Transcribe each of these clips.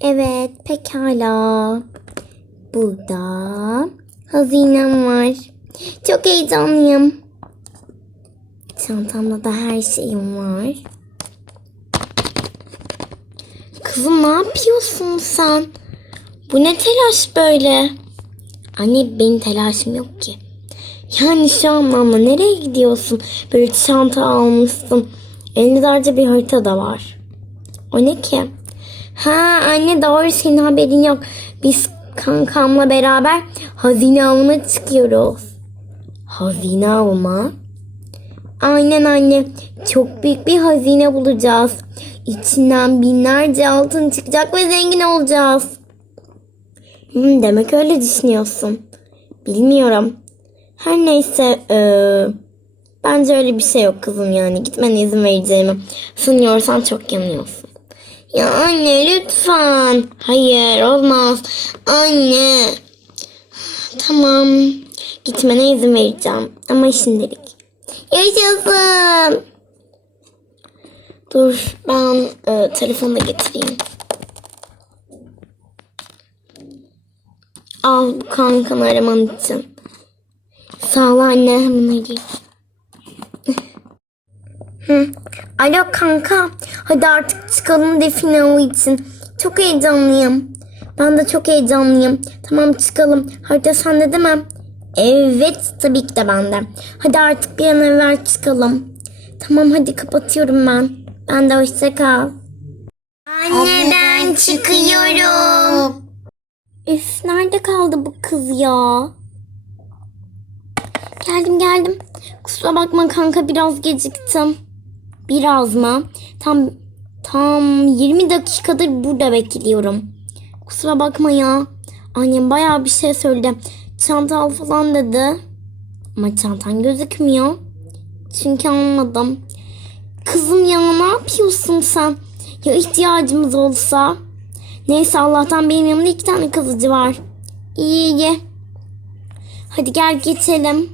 Evet, pekala. Burada hazinem var. Çok heyecanlıyım. Çantamda da her şeyim var. Kızım ne yapıyorsun sen? Bu ne telaş böyle? Anne benim telaşım yok ki. Yani şu anlamda nereye gidiyorsun? Böyle çanta almışsın. Elinde bir harita da var. O ne ki? Ha anne doğru senin haberin yok. Biz kankamla beraber hazine avına çıkıyoruz. Hazine avı mı? Aynen anne. Çok büyük bir hazine bulacağız. İçinden binlerce altın çıkacak ve zengin olacağız. Hmm, demek öyle düşünüyorsun. Bilmiyorum. Her neyse eee, bence öyle bir şey yok kızım yani. Gitmene izin vereceğimi sanıyorsan çok yanıyorsun. Ya anne lütfen. Hayır olmaz. Anne. Tamam. Gitmene izin vereceğim. Ama şimdilik. Yaşasın. Dur ben e, telefonu da getireyim. Al bu kankanı araman için. Sağ ol anne hemen arayayım. Hı. Alo kanka. Hadi artık çıkalım define avı için. Çok heyecanlıyım. Ben de çok heyecanlıyım. Tamam çıkalım. Harita sende değil mi? Evet tabii ki de bende. Hadi artık bir an evvel çıkalım. Tamam hadi kapatıyorum ben. Ben de hoşça kal. Anne ben çıkıyorum. Üf nerede kaldı bu kız ya? Geldim geldim. Kusura bakma kanka biraz geciktim. Biraz mı? Tam tam 20 dakikadır burada bekliyorum. Kusura bakma ya. Annem bayağı bir şey söyledi. Çanta al falan dedi. Ama çantan gözükmüyor. Çünkü almadım. Kızım ya ne yapıyorsun sen? Ya ihtiyacımız olsa? Neyse Allah'tan benim yanımda iki tane kazıcı var. İyi iyi. Hadi gel geçelim.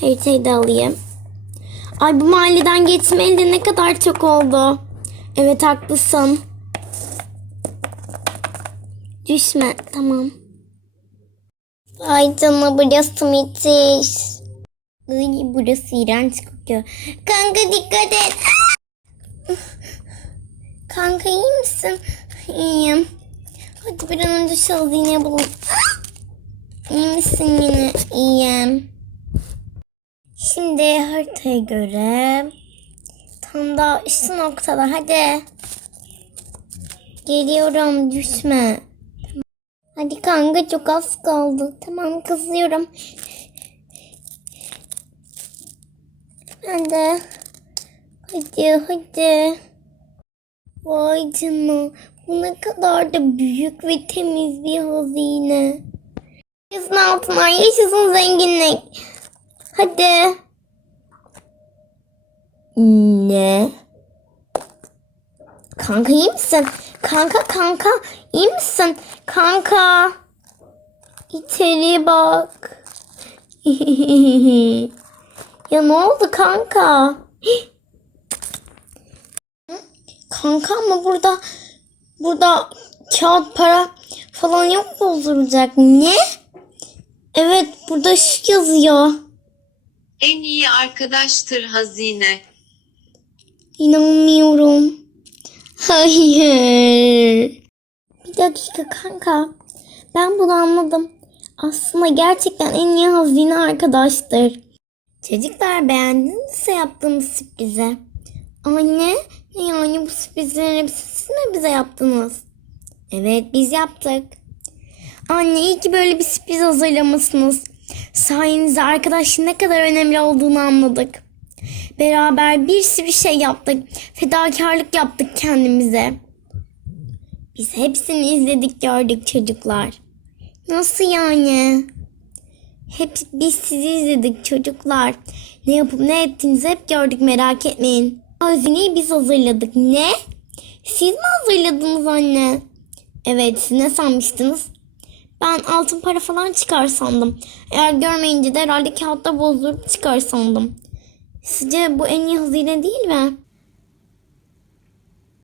Haritayı da alayım. Ay bu mahalleden geçmeyeli de ne kadar çok oldu. Evet haklısın. Düşme tamam. Ay canına burası müthiş. Ay burası iğrenç kokuyor. Kanka dikkat et. Kanka iyi misin? İyiyim. Hadi bir an önce şu hazineyi bulalım. İyi misin yine? İyiyim. Şimdi haritaya göre tam da şu noktada hadi. Geliyorum düşme. Hadi kanka çok az kaldı. Tamam kızıyorum. Ben de. Hadi hadi. Vay canına. Bu ne kadar da büyük ve temiz bir hazine. Yaşasın altınlar, yaşasın zenginlik. Hadi. Ne? Kanka iyi misin? Kanka kanka iyi misin? Kanka. İçeri bak. ya ne oldu kanka? Kanka ama burada burada kağıt para falan yok bozulacak. Ne? Evet burada şu yazıyor. En iyi arkadaştır hazine. İnanmıyorum. Hayır. Bir dakika kanka. Ben bunu anladım. Aslında gerçekten en iyi hazine arkadaştır. Çocuklar beğendiniz mi yaptığımız sürprizi? Anne ne yani bu sürprizlerin hepsi siz mi bize yaptınız? Evet biz yaptık. Anne iyi ki böyle bir sürpriz hazırlamışsınız. Sayenizde arkadaşın ne kadar önemli olduğunu anladık. Beraber bir sürü şey yaptık. Fedakarlık yaptık kendimize. Biz hepsini izledik gördük çocuklar. Nasıl yani? Hep biz sizi izledik çocuklar. Ne yapıp ne ettiğinizi hep gördük merak etmeyin. Hazineyi biz hazırladık. Ne? Siz mi hazırladınız anne? Evet siz ne sanmıştınız? Ben altın para falan çıkar sandım. Eğer görmeyince de herhalde kağıtta bozdurup çıkar sandım. Sizce bu en iyi hazine değil mi?